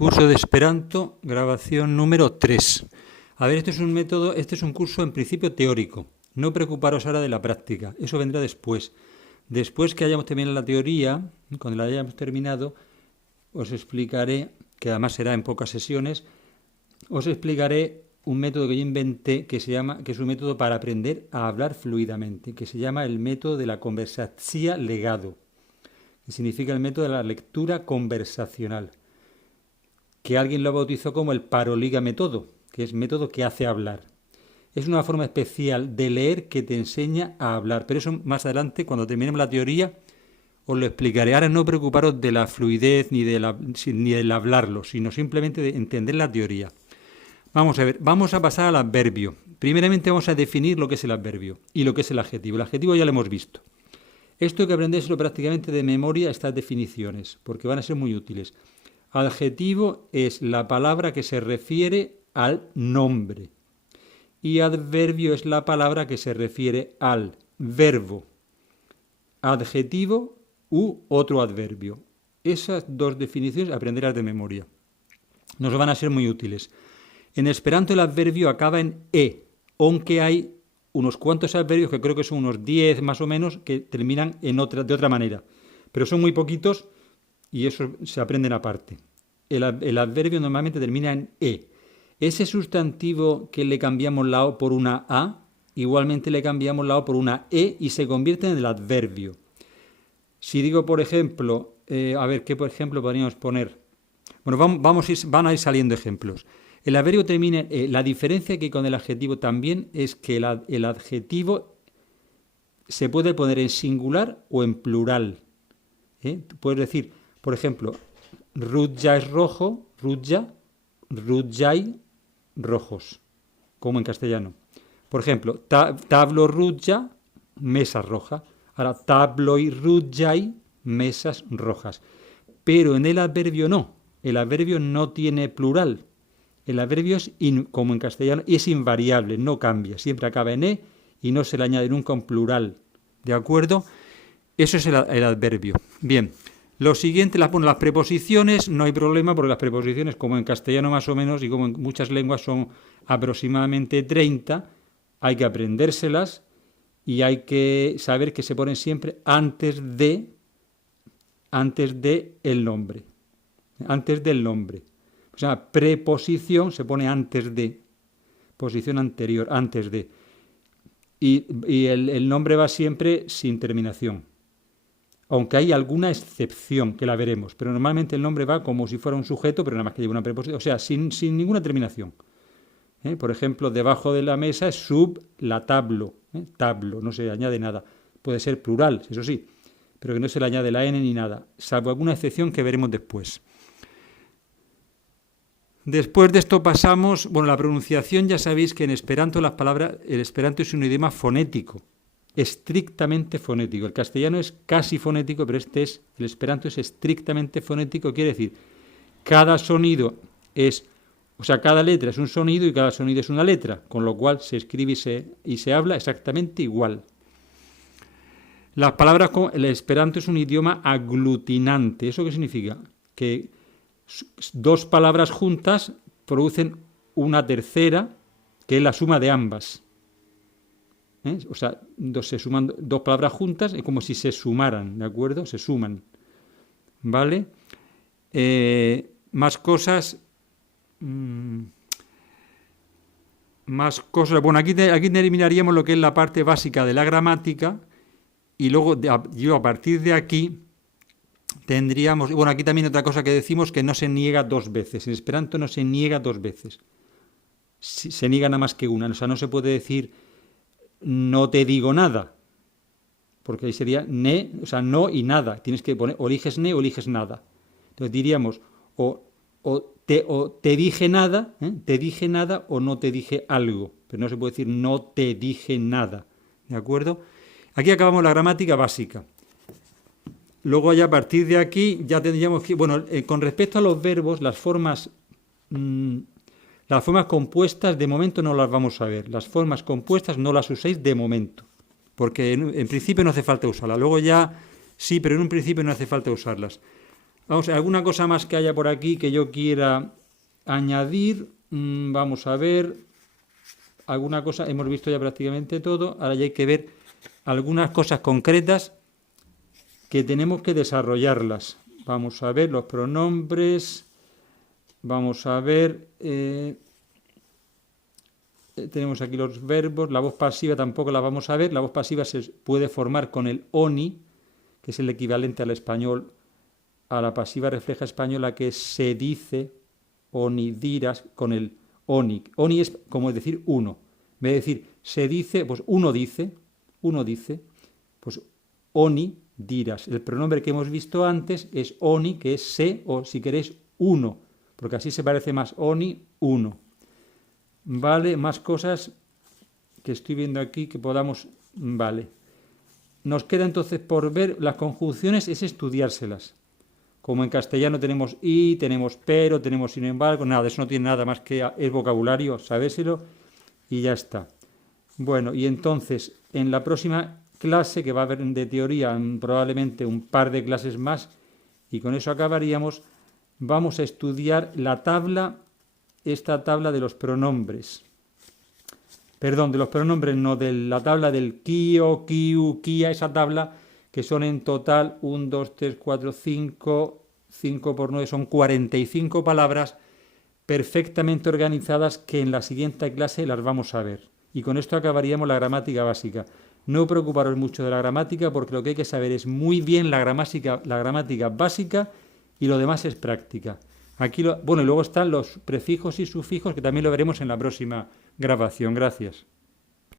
Curso de Esperanto, grabación número 3. A ver, este es un curso en principio teórico. No preocuparos ahora de la práctica, eso vendrá después. Después que hayamos terminado la teoría, cuando la hayamos terminado, os explicaré, que además será en pocas sesiones, os explicaré un método que yo inventé que es un método para aprender a hablar fluidamente, que se llama el método de la conversazia legado, que significa el método de la lectura conversacional, que alguien lo bautizó como el paroliga método, que es método que hace hablar. Es una forma especial de leer que te enseña a hablar, pero eso más adelante, cuando terminemos la teoría, os lo explicaré. Ahora no preocuparos de la fluidez ni del hablarlo, sino simplemente de entender la teoría. Vamos a ver, vamos a pasar al adverbio. Primeramente vamos a definir lo que es el adverbio y lo que es el adjetivo. El adjetivo ya lo hemos visto. Esto hay que aprendérselo prácticamente de memoria, estas definiciones, porque van a ser muy útiles. Adjetivo es la palabra que se refiere al nombre. Y adverbio es la palabra que se refiere al verbo. Adjetivo u otro adverbio. Esas dos definiciones aprenderás de memoria. Nos van a ser muy útiles. En Esperanto el adverbio acaba en e, aunque hay unos cuantos adverbios, que creo que son unos 10 más o menos, que terminan de otra manera. Pero son muy poquitos y eso se aprenden aparte. El adverbio normalmente termina en e. Ese sustantivo que le cambiamos la o por una a, igualmente le cambiamos la o por una e y se convierte en el adverbio. Si digo, por ejemplo, a ver, ¿qué por ejemplo podríamos poner? Bueno, van a ir saliendo ejemplos. El adverbio termina en e. La diferencia que hay con el adjetivo también es que el adjetivo se puede poner en singular o en plural. Puedes decir, por ejemplo, rutja es rojo, rutja, rutjai, rojos, como en castellano. Por ejemplo, tablo rutja, mesa roja. Ahora, tabloi rutjai, mesas rojas. Pero en el adverbio no. El adverbio no tiene plural. El adverbio es, como en castellano, es invariable, no cambia. Siempre acaba en e y no se le añade nunca un plural. ¿De acuerdo? Eso es el adverbio. Bien. Lo siguiente, las preposiciones, no hay problema porque las preposiciones, como en castellano más o menos y como en muchas lenguas son aproximadamente 30, hay que aprendérselas y hay que saber que se ponen siempre antes de el nombre. Antes del nombre. O sea, preposición se pone antes de, posición anterior, antes de. Y el nombre va siempre sin terminación. Aunque hay alguna excepción, que la veremos, pero normalmente el nombre va como si fuera un sujeto, pero nada más que lleva una preposición, o sea, sin ninguna terminación. Por ejemplo, debajo de la mesa es sub la tablo, tablo, no se añade nada. Puede ser plural, eso sí, pero que no se le añade la n ni nada, salvo alguna excepción que veremos después. Después de esto pasamos, la pronunciación, ya sabéis que en Esperanto el Esperanto es un idioma fonético, estrictamente fonético. El castellano es casi fonético, pero el Esperanto es estrictamente fonético, quiere decir, cada letra es un sonido y cada sonido es una letra, con lo cual se escribe y se habla exactamente igual. Las palabras, el Esperanto es un idioma aglutinante. ¿Eso qué significa? Que dos palabras juntas producen una tercera, que es la suma de ambas. O sea, se suman dos palabras juntas, es como si se sumaran, ¿de acuerdo? Se suman, ¿vale? Más cosas. Bueno, aquí terminaríamos lo que es la parte básica de la gramática y luego a partir de aquí tendríamos. Bueno, aquí también otra cosa que decimos, que no se niega dos veces. En Esperanto no se niega dos veces. Se niega nada más que una. O sea, no se puede decir no te digo nada, porque ahí sería ne, o sea, no y nada. Tienes que poner o eliges ne o eliges nada. Entonces diríamos o te dije nada, te dije nada o no te dije algo, pero no se puede decir no te dije nada, ¿de acuerdo? Aquí acabamos la gramática básica. Luego ya a partir de aquí ya tendríamos que, con respecto a los verbos, las formas compuestas de momento no las vamos a ver. Las formas compuestas no las uséis de momento, porque en principio no hace falta usarlas. Luego ya sí, pero en un principio no hace falta usarlas. Vamos a ver, alguna cosa más que haya por aquí que yo quiera añadir. Vamos a ver. Alguna cosa, hemos visto ya prácticamente todo. Ahora ya hay que ver algunas cosas concretas que tenemos que desarrollarlas. Vamos a ver los pronombres. Vamos a ver. Tenemos aquí los verbos. La voz pasiva tampoco la vamos a ver. La voz pasiva se puede formar con el oni, que es el equivalente al español, a la pasiva refleja española, que se dice, oni dirás, con el oni. Oni es como decir uno. En vez de decir se dice, pues uno dice, pues oni dirás. El pronombre que hemos visto antes es oni, que es se, o si queréis, uno, porque así se parece más oni, uno. Vale, más cosas que estoy viendo aquí que podamos, vale. Nos queda entonces por ver las conjunciones, es estudiárselas. Como en castellano tenemos y, tenemos pero, tenemos sin embargo, nada, eso no tiene nada más que es vocabulario, sabéselo y ya está. Bueno, y entonces en la próxima clase, que va a haber de teoría probablemente un par de clases más, y con eso acabaríamos, vamos a estudiar la tabla, esta tabla de los pronombres. Perdón, de los pronombres, no, de la tabla del kio, kiu, kia, esa tabla que son en total 1, 2, 3, 4, 5, 5 por 9, son 45 palabras perfectamente organizadas que en la siguiente clase las vamos a ver. Y con esto acabaríamos la gramática básica. No preocuparos mucho de la gramática porque lo que hay que saber es muy bien la gramática básica y lo demás es práctica. Aquí bueno, y luego están los prefijos y sufijos que también lo veremos en la próxima grabación. Gracias.